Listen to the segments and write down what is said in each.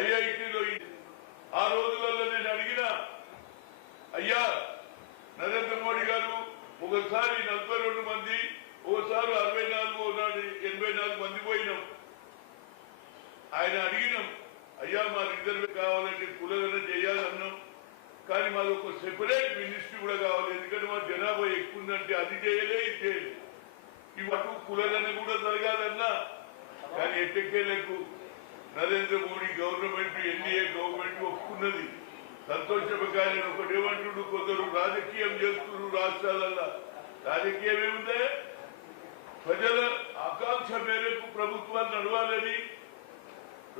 ఐఐటిలో ఆ రోజులలో నేను అడిగిన అయ్యా నరేంద్ర మోడీ గారు ఒకసారి 42 మంది ఒకసారి 64 నాడు 84 మంది పోయినాం. ఆయన అడిగినాం అయ్యా మా రిజర్వ్ కావాలంటే కులగన చేయాలన్నాం. కానీ మాది ఒక సెపరేట్ మినిస్ట్రీ కూడా కావాలి, ఎందుకంటే మా జనాభా ఎక్కువ ఉందంటే అది చేయలే ఇది చేయలే. ఇవటు కులగన కూడా జరగాలన్నా కానీ ఎట్టకేలకు Narendra Modi government NDA government ఒప్పుకున్నది. సంతోషపకాయని ఒకటేమంటుడు కొందరు రాజకీయం చేస్తున్నారు రాష్ట్రాలలో. రాజకీయం ఏముందే, ప్రజల ఆకాంక్ష మేరకు ప్రభుత్వాలు నడవాలని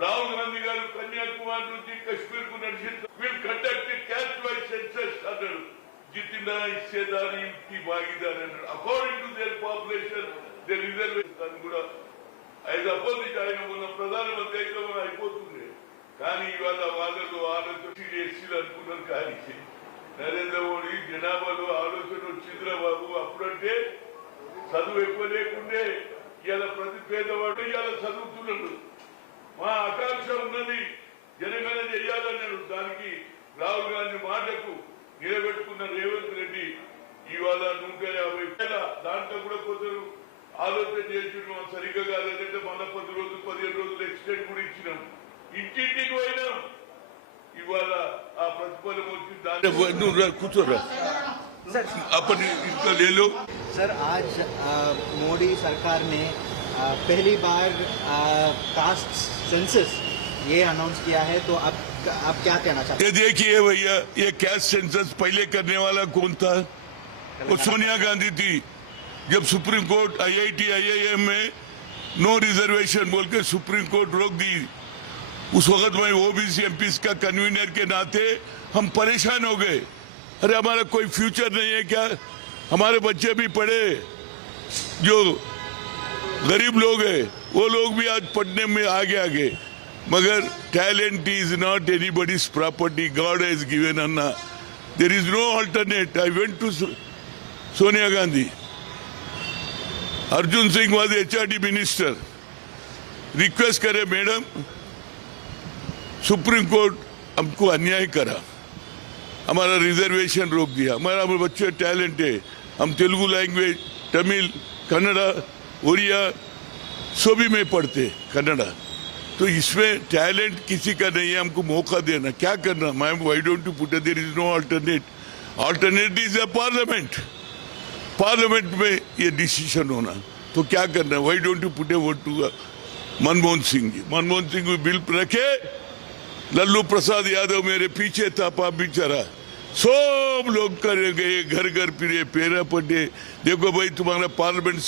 రాహుల్ గాంధీ గారు కన్యాకుమారి నుంచి కశ్మీర్ కు నడిచిన will conduct caste wise census అన్నాడు. జితినా హిస్సేదారి కి భాగీదారి అన్నాడు. According to their population their reservation కూడా ఐదు అపోజిట్ ఆయన మొన్న ప్రధానమంత్రి అయితే అయిపోతుంది. కానీ ఇవాళ వాళ్ళలో ఆలోచన ఎస్సీలు అనుకున్నారు. కానీ నరేంద్ర మోడీ జనాభాలో ఆలోచన వచ్చిందిరా బాబు. అప్పుడంటే చదువు ఎక్కువ లేకుండే, ఇవాళ ప్రతి పేదవాడు ఇవాళ చదువుతున్నాడు. మా ఆకాంక్ష ఉన్నది జనగణ చేయాలన్నాడు. దానికి రాహుల్ గాంధీ మాటకు నిలబెట్టుకున్న రేవంత్ రెడ్డి ఇవాళ 150,000 దాంట్లో కూడా కొందరు ఆలోచన చేస్తున్నాం. సరిగ్గా కాదంటే మన 10 రోజులు 15 రోజులు ఎక్స్టెండ్ కూడా ఇచ్చినాం. ఇంటింటికి పోయినాం. ఇవాళ ఆ ప్రతిఫలం వచ్చి దాని కూర్చోరా अपन इसका ले लो। सर आज मोदी सरकार ने पहली बार कास्ट सेंसस ये अनाउंस किया है, तो आप क्या कहना चाहते हैं? ये देखिए भैया, ये कास्ट सेंसस पहले करने वाला कौन था? वो सोनिया गांधी थी। जब सुप्रीम कोर्ट IIT IIM में नो रिजर्वेशन बोल के सुप्रीम कोर्ट रोक दी, उस वक्त में OBC MPs का कन्वीनर के नाते हम परेशान हो गए। अरे हमारा कोई फ्यूचर नहीं है क्या? हमारे बच्चे भी पढ़े, जो गरीब लोग हैं वो लोग भी आज पढ़ने में आगे मगर talent is not anybody's property, God has given अन्ना, there is no alternate. I went to Sonia Gandhi, Arjun Singh was HRD minister, request करे मैडम सुप्रीम कोर्ट हमको अन्याय करा, हमारा रिजर्वेशन रोक दिया, हमारा बच्चे टैलेंट है, हम तेलुगु लैंग्वेज, तमिल, कन्नड़ा, उड़िया सभी में पढ़ते कन्नड़ा, तो इसमें टैलेंट किसी का नहीं है, हमको मौका देना। क्या करना? Ma'am why don't you put there is no alternate, alternate is a parliament में ये डिसीजन होना। तो क्या करना? Why don't you put a vote to Manmohan Singh ji? Manmohan Singh को बिल रखे, लल्लू प्रसाद यादव मेरे पीछे था, पाप बिचारा, सब लोग कर गए, घर घर फिरे, पेरा पड़े। देखो भाई तुम्हारा पार्लियामेंट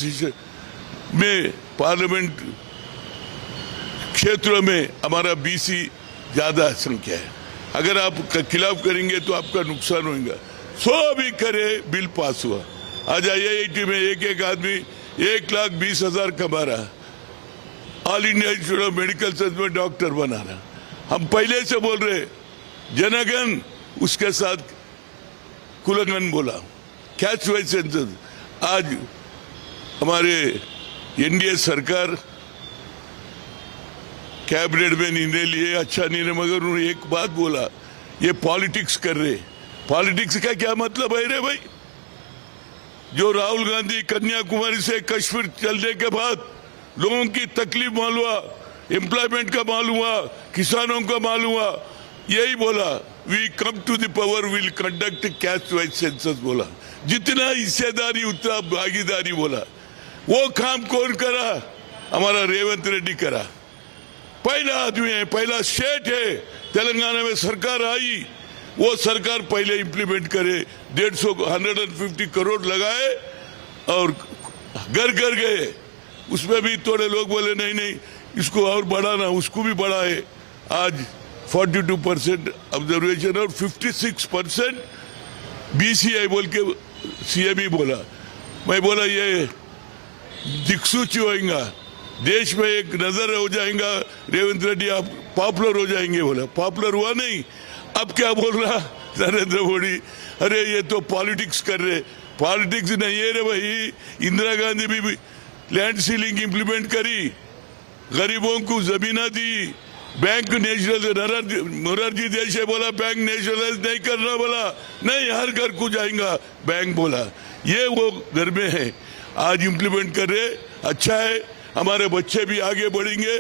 में, पार्लियामेंट क्षेत्र में हमारा BC ज्यादा संख्या है, अगर आप खिलाफ करेंगे तो आपका नुकसान होगा। सो भी करे, बिल पास हुआ। आज IIT में एक आदमी 1,20,000 कमा रहा, all India institute of medical science में डॉक्टर बना रहा। हम पहले से बोल रहे जनगण, उसके साथ कुलगन बोला, कैस्ट वाइज सेंसस। आज हमारे NDA सरकार कैबिनेट में निर्णय लिए, अच्छा निर्णय, मगर उन्होंने एक बात बोला, ये पॉलिटिक्स कर रहे। पॉलिटिक्स का क्या मतलब है रे भाई? जो राहुल गांधी कन्याकुमारी से कश्मीर चलने के बाद लोगों की तकलीफ मालूम हुआ, एम्प्लॉयमेंट का मालूम हुआ, किसानों का मालूम हुआ, यही बोला we come to the power will conduct caste wise census बोला। जितना हिस्सेदारी उतना भागीदारी बोला। वो काम कौन करा? हमारा रेवंत रेड्डी करा। पहला आदमी है, पहला स्टेट है तेलंगाना में सरकार आई, वो सरकार पहले इंप्लीमेंट करे। 150 करोड़ लगाए और घर घर गए। उसमें भी थोड़े लोग बोले नहीं इसको और बढ़ाना, उसको भी बढ़ाए। आज 42% ऑब्जर्वेशन और 56% BCI बोल के CM ही बोला। मैं बोला ये दिक्सूची होएगा, देश में एक नजर हो जाएगा, रेवंत रेड्डी आप पॉपुलर हो जाएंगे। बोला पॉपुलर हुआ नहीं, अब क्या बोल रहा नरेंद्र मोदी? अरे ये तो पॉलिटिक्स कर रहे। पॉलिटिक्स नहीं है रे भाई। इंदिरा गांधी भी लैंड सीलिंग इंप्लीमेंट करी, गरीबों को जमीना दी, बैंक नेशनल मोरारजी देसाई बोला बैंक नेशनलाइज नहीं करना, बोला नहीं हर घर को जाएगा बैंक, बोला ये वो घर में है, आज इम्प्लीमेंट कर रहे, अच्छा है, हमारे बच्चे भी आगे बढ़ेंगे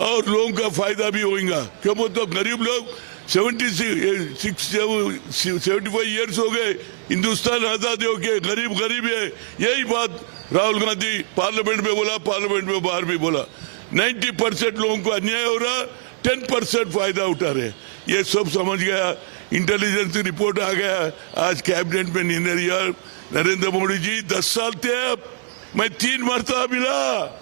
और लोगों का फायदा भी होगा। क्यों बोलते तो गरीब लोग 75 ईयर्स हो गए हिंदुस्तान आजाद हो के, गरीब गरीब है, यही बात राहुल गांधी पार्लियामेंट में बोला, पार्लियामेंट में बाहर भी बोला। 90% लोगों को अन्याय हो रहा, 10% फायदा उठा रहे, ये सब समझ गया। इंटेलिजेंस रिपोर्ट आ गया, आज कैबिनेट में निर्णय लिया। नरेंद्र मोदी जी 10 साल थे, अब मैं 3 मरतबा मिला,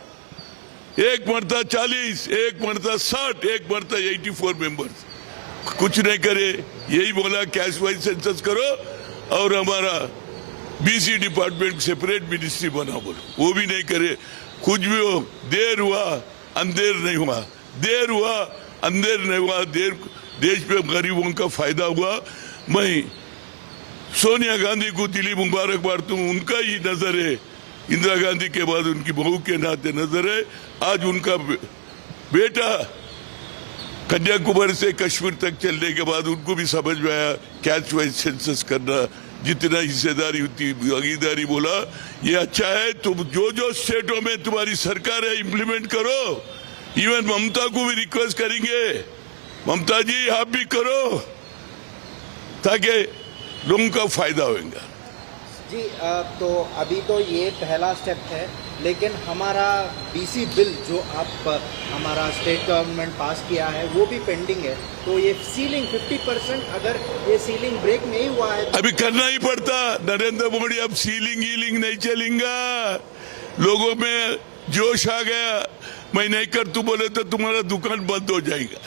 एक मरतबा 40, एक मरतबा 60, एक मरतबा 84 मेंबर्स, कुछ नहीं करे। यही बोला कैश वाइज सेंसस करो और हमारा बीसी डिपार्टमेंट सेपरेट मिनिस्ट्री बनाओ, बोलो वो भी नहीं करे। कुछ भी हो, देर हुआ अंधेर नहीं हुआ, देर हुआ अंधेर नहीं हुआ, देर देश पे गरीबों का फायदा हुआ। मैं सोनिया गांधी को दिली मुबारक बांटता हूँ, उनका ही नजर है, इंदिरा गांधी के बाद उनकी बहू के नाते नजर है। आज उनका बेटा कन्याकुमारी से कश्मीर तक चलने के बाद उनको भी समझ में आया कैश वाइज सेंसस करना, जितना हिस्सेदारी होती भागीदारी, बोला ये अच्छा है। तुम जो स्टेटों में तुम्हारी सरकार है इम्प्लीमेंट करो। इवन ममता को भी रिक्वेस्ट करेंगे, ममता जी आप भी करो ताकि लोगों का फायदा होगा। जी तो अभी तो ये पहला स्टेप है, लेकिन हमारा बीसी बिल जो आप हमारा स्टेट गवर्नमेंट पास किया है वो भी पेंडिंग है, तो ये सीलिंग 50%, अगर ये सीलिंग ब्रेक नहीं हुआ है अभी करना ही पड़ता। नरेंद्र मोदी अब सीलिंग हीलिंग नहीं चलेगा, लोगों में जोश आ गया, मैं नहीं कर तू बोले तो तुम्हारा दुकान बंद हो जाएगा।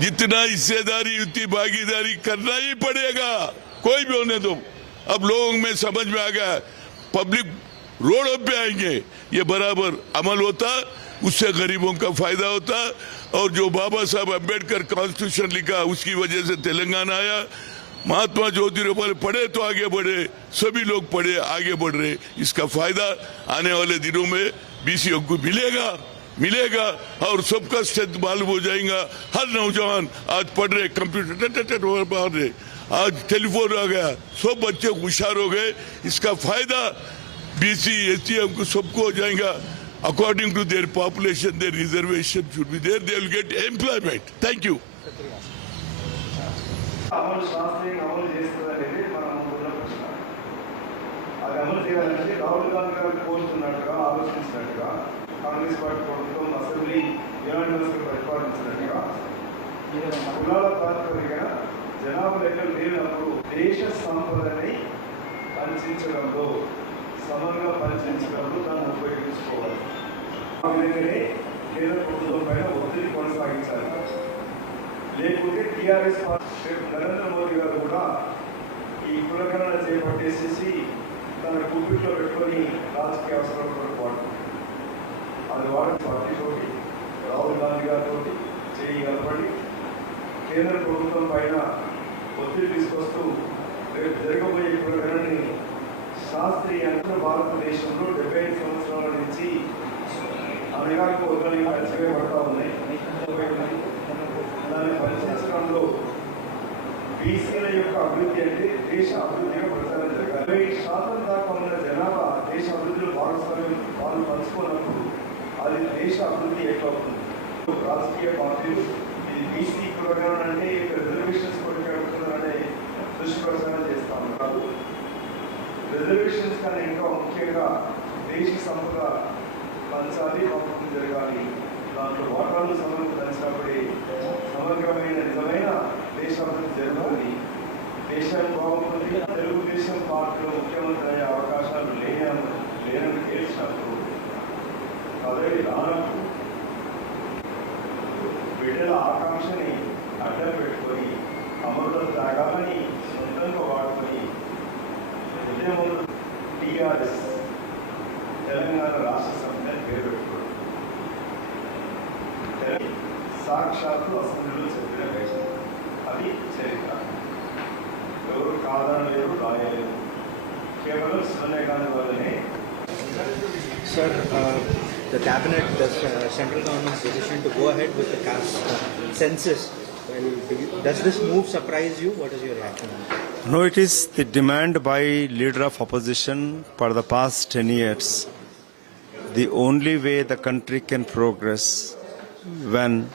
जितना हिस्सेदारी उतनी भागीदारी करना ही पड़ेगा, कोई भी होने दो। अब लोगों में समझ में आ गया, पब्लिक रोड पे आएंगे, ये बराबर अमल होता, उससे गरीबों का फायदा होता। और जो बाबा साहब अम्बेडकर कॉन्स्टिट्यूशन लिखा उसकी वजह से तेलंगाना आया। महात्मा ज्योतिराव फुले पढ़े तो आगे बढ़े, सभी लोग पढ़े आगे बढ़ रहे, इसका फायदा आने वाले दिनों में बीसीओ को मिलेगा और सबका स्ट्रेंथ मालूम हो जाएगा। हर नौजवान आज पढ़ रहे, कंप्यूटर पढ़ रहे, आज टेलीफोन आ गया, सब बच्चे होशियार हो गए, इसका फायदा बीसी एसटी हमको सबको हो जाएगा। According to their population their reservation should be there, they will get employment. Thank you. అమలు శాస్త్రీయంగా అమలు చేస్తుందనేది మన ముందున్న ప్రశ్న. అది అమలు చేయాలంటే రాహుల్ గాంధీ గారు కోరుతున్నట్టుగా ఆలోచించినట్టుగా కాంగ్రెస్ పార్టీ ప్రభుత్వం అసెంబ్లీ యునానిమస్గా ప్రతిపాదించినట్టుగా కులాల ప్రాతిపదికన జనాభా లెక్కలు లేనప్పుడు దేశ సంపదని పంచించడంలో సమంగా పంచించడంలో దాన్ని ఉపయోగించుకోవాలి. ఆ విధంగానే కేంద్ర ప్రభుత్వం పైన ఒత్తిడి కొనసాగించాలి. లేకుంటే టీఆర్ఎస్ నరేంద్ర మోదీ గారు కూడా ఈ కులగణన చేపట్టేసేసి తన కుప్పిట్లో పెట్టుకొని రాజకీయ అవసరం వాడుతుంది. అది వాడిన పార్టీతోటి రాహుల్ గాంధీ గారితో చేయి కలపడి కేంద్ర ప్రభుత్వం పైన ఒత్తిడి తీసుకొస్తూ రేపు జరగబోయే కులగణని శాస్త్రీయంగా భారతదేశంలో 75 సంవత్సరాల నుంచి అమెరికాకు వదిలి కలిసివేయబడతా ఉన్నాయి. దాన్ని పరిశీలించడంలో బీసీల యొక్క అభివృద్ధి అంటే దేశ అభివృద్ధిగా ప్రచారం జరగాలి. 20% దాకా ఉన్న జనాభా దేశ అభివృద్ధిలో భాగస్వామ్యం వాళ్ళు పంచుకున్నప్పుడు అది దేశ అభివృద్ధి ఎక్కువవుతుంది. రాజకీయ పార్టీలు ఇది బీసీ కులగణన అంటే రిజర్వేషన్స్ కొడుకుంటున్నారనే దుష్ప్రచారం చేస్తా ఉన్నారు. రిజర్వేషన్స్ కన్నా ఇంకా ముఖ్యంగా దేశ సంపద పంచాలి, పంపకం జరగాలి, దాంట్లో వాటాలు సమర్థించినప్పుడే సమగ్రమైన నిజమైన దేశాభివృద్ధి జరగాలి, దేశం బాగుంటుంది. తెలుగుదేశం పార్టీలో ముఖ్యమంత్రి అయ్యే అవకాశాలు లేనని తేల్చినప్పుడు పదవి రానప్పుడు బిడ్డల ఆకాంక్షని అడ్డం పెట్టుకొని అమరుల త్యాగాలని సొంతంగా వాడుకొని ఉద్యమంలో టీఆర్ఎస్ తెలంగాణ రాష్ట్ర సమితి అని పేరు పెట్టుకోవడం సాక్షాత్తు అసెంబ్లీలో చెప్పిన విషయం, అది చరిత్ర. ఎవరు కాదనలేరు, రాయలేరు. కేవలం సోనియా గాంధీ వల్లనే. Sir the cabinet, the central government's decision to go ahead with the caste census. Well, does this move surprise you? What is your reaction on that? No, it is the demand by leader of opposition for the past 10 years. The only way the country can progress when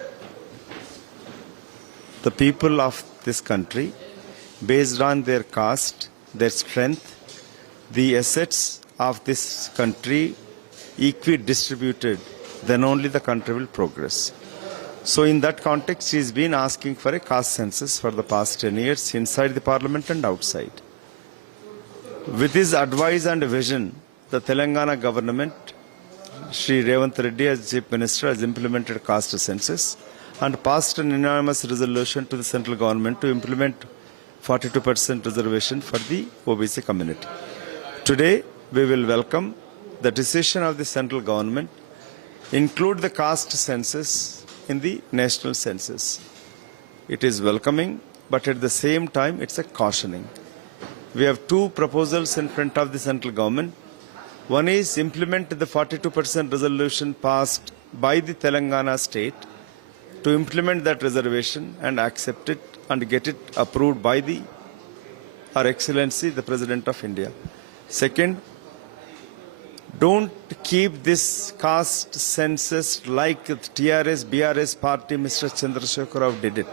the people of this country, based on their caste, their strength, the assets of this country equi-distributed, then only the country will progress. So in that context, he has been asking for a caste census for the past 10 years inside the parliament and outside. With his advice and vision, the Telangana government, Shri Revanth Reddy as Chief Minister, has implemented caste census and passed an unanimous resolution to the central government to implement 42% reservation for the OBC community. Today, we will welcome the decision of the central government, include the caste census in the national census. It is welcoming, but at the same time, it's a cautioning. We have two proposals in front of the central government. One is implement the 42% resolution passed by the Telangana state to implement that reservation and accept it and get it approved by Her Excellency, the President of India. Second, don't keep this caste census like the TRS, BRS party, Mr. Chandrasekhar Rao did it.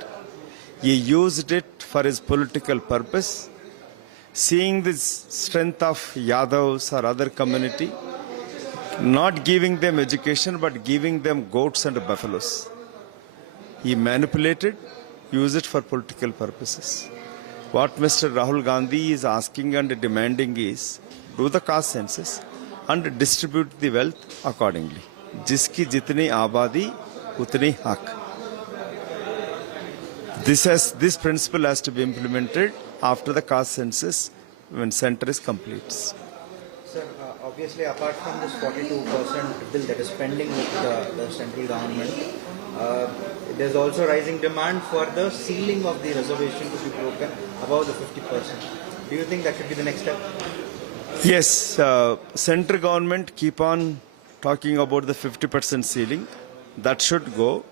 He used it for his political purpose, seeing the strength of Yadavs or other community, not giving them education but giving them goats and buffaloes. He manipulated, used it for political purposes. What Mr. Rahul Gandhi is asking and demanding is, do the caste census and distribute the wealth accordingly. Jiski jitni abadi, utni haq. This principle has to be implemented after the caste census when center is complete. Sir, obviously apart from this 42% bill that is pending with the central government, there's also rising demand for the ceiling of the reservation to be broken above the 50%. Do you think that should be the next step? Yes, central government keep on talking about the 50% ceiling. That should go.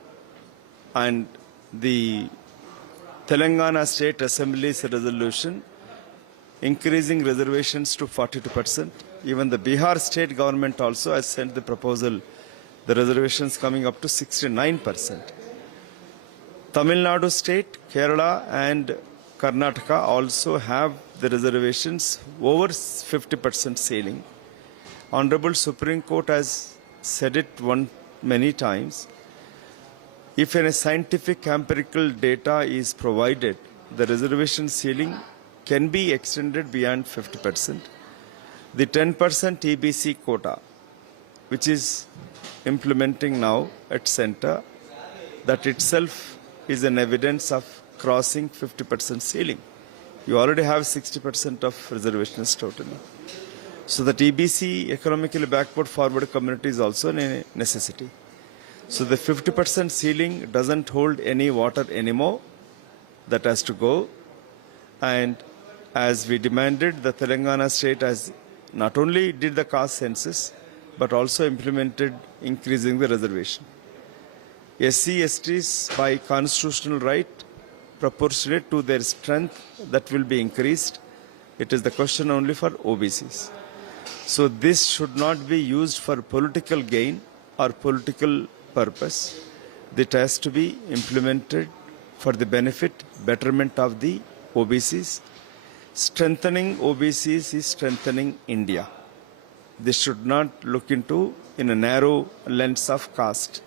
And the Telangana State Assembly's resolution increasing reservations to 42%. Even the Bihar state government also has sent the proposal, the reservations coming up to 69%. Tamil Nadu state, Kerala and Karnataka also have the reservations over 50% ceiling. Honorable Supreme Court has said it many times. If any scientific empirical data is provided, the reservation ceiling can be extended beyond 50%. The 10% EBC quota, which is implementing now at center, that itself is an evidence of crossing 50% ceiling. You already have 60% of reservations totally. So the EBC, economically backward forward community, is also a necessity. So the 50% ceiling doesn't hold any water anymore. That has to go. And as we demanded, the Telangana state has not only did the caste census, but also implemented increasing the reservation. SC, STs by constitutional right, proportionate to their strength, that will be increased. It is the question only for OBCs. So this should not be used for political gain or political purpose. It has to be implemented for the benefit, betterment of the OBCs. Strengthening OBCs is strengthening India. This should not look into in a narrow lens of caste.